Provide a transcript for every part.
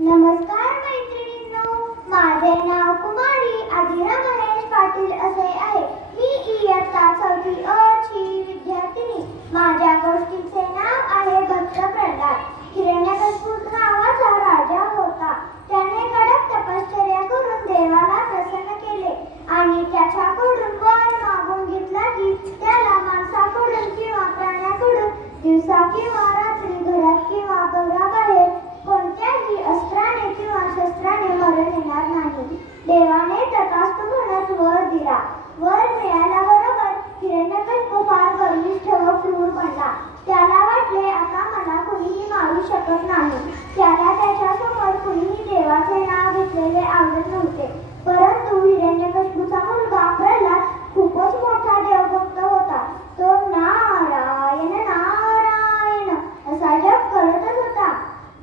नमस्कार मैत्रिणींनो, माझे नाव कुमारी आदिरा महेश पाटील असे आहे. मी इयत्ता 4थी अ ची विद्यार्थिनी. माझ्या गोष्टीचे नाव आहे भक्त प्रल्हाद. हिरण्यकशिपू नावाचा राजा होता. त्याने कडक तपश्चर्या करून देवाला प्रसन्न केले आणि त्याच्याकडून वर मागून घेतला की त्याला माणसाकडून किंवा प्राण्याकडून दिवसा किंवा रात्री घरात किंवा घराबाहेर कोणत्याही अस्त्राने किंवा शस्त्राने मरण येणार नाही. देवाने तथास्तु म्हणत वर दिला. वर मिळाल्याबरोबर हिरण्यकशिपू फार गर्विष्ठ व क्रूर बनला. त्याला वाटले आता मला कुणीही मारू शकत नाही. त्याला त्याच्यासमोर कुणीही देवाचे नाव घेतलेले आवडत नव्हते. परंतु हिरण्यकशिपूचा मुलगा प्रल्हाद खूपच मोठा देवभक्त होता. तो नारायण नारायण असा जप करतच होता.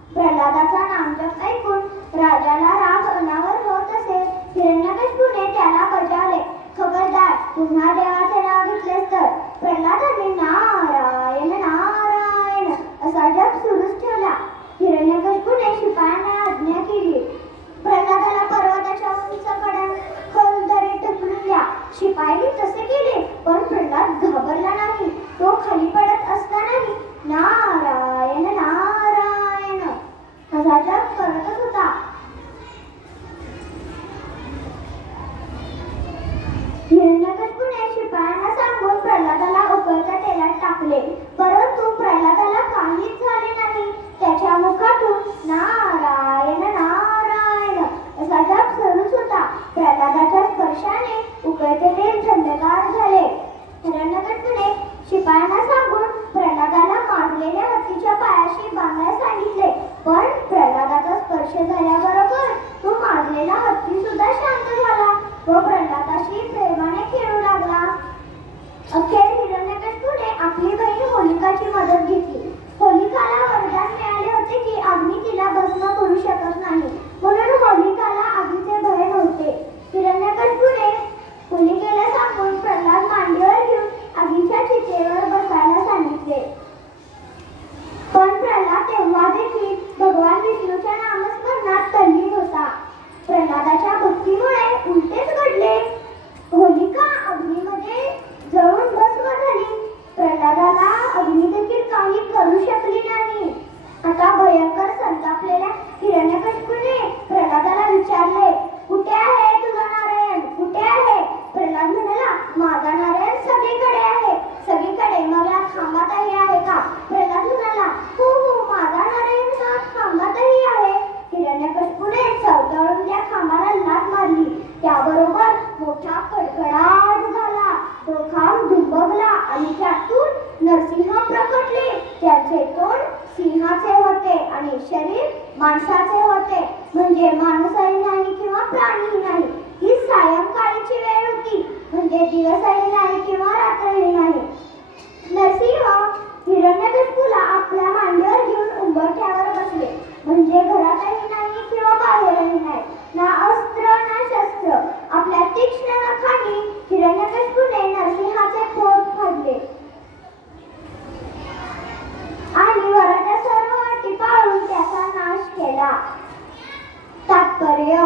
प्रल्हादाचा नामजप ऐकून राजाला राग अनावर होत असे. हिरण्यकशिपूने त्याला बजावले, खबरदार, पुन्हा देवाचे नाव घेतलेस तर. प्रल्हादाने नारायण नारायण असा जप सुरूच ठेवला. हिरण्यकशिपूने शिपायांना आज्ञा केली, प्रल्हादाला पर्वताच्या उंच खोल दरीत ढकलून द्या. शिपायांनी तसे केले, पण प्रल्हाद घाबरला नाही. तो खाली पडत असतानाही नारायण नारायण असा जप करतच होता. हिरण्यकशिपूने शिपायांना सांगून प्रल्हादाला उकळत्या तेलात टाकले, परंतु प्रल्हादाला काहीच झाले नाही. त्याच्या मुखातून नारायण नारायण असा जप सुरूच होता. प्रल्हादाच्या स्पर्शाने उकळते तेल थंडगार झाले. हिरण्यकशिपूने शिपायांना सांगून प्रल्हादाला मारलेल्या हत्तीच्या पायाशी बांधायला सांगितले, पण प्रल्हादाचा स्पर्श झाल्याबरोबर तो मारलेला हत्ती सुद्धा शांत झाला व प्रल्हादाशी प्रेमाने खेळू लागला. अखेर हिरण्यकशिपूने आपली बहीण होलिकाची मदत घेतली. होलिकाला वरदान मिळाले होते की अग्नी तिला भस्म करू शकत नाही, म्हणून होलिकाला आगीचे भय नव्हते. हिरण्यकशिपूने होलिकेला सांगून प्रल्हाद मांडीवर घेऊन आगीच्या चितेवर बसायला सांगितले. पण प्रल्हाद तेव्हा देखील भगवान विष्णूच्या नामस्मरणात तल्लीन होता. प्रल्हादाच्या भक्तीमुळे उलटेच घडले. होलिका अग्नीमध्ये जळून भस्म झाली. प्रल्हादाला अग्नी देखील काही करू शकली नाही. आता भयंकर संतापलेल्या हिरण्यकशिपूने प्रल्हादाला विचारले, कुठे आहे तुझा नारायण, कुठे आहे? प्रल्हाद म्हणाला, माझा नारायण सगळीकडे आहे. सगळीकडे? मग या खांबातही आहे का? प्रल्हाद म्हणाला, हो हो, माझा नारायण हा खांबातही आहे. हिरण्यकशिपूने चवतळून त्या खांबाला लाथ मारली. त्याबरोबर मोठा कडकडाट झाला. तो खांब दुमबगला आणि त्यातून नरसिंह प्रकटले. त्याचे तोंड सिंहाचे होते आणि शरीर माणसाचे होते, म्हणजे माणूसही नाही किंवा प्राणीही नाही. ही सायंकाळीची वेळ होती, म्हणजे दिवसही नाही किंवा रात्रही नाही. नरसिंह हिरण्यकशिपूला आपल्या मांडीवर घेऊन उंबरठ्यावर बसले, म्हणजे घरातही नाही किंवा बाहेरही नाही. ना अस्त्र ना शस्त्र. आपल्या तीक्ष्ण नखांनी हिरण्यकशिपूने नरसिंहाचे पोट फाडले आणि वराच्या सर्व अटी पाळून त्याचा नाश केला. तात्पर्य: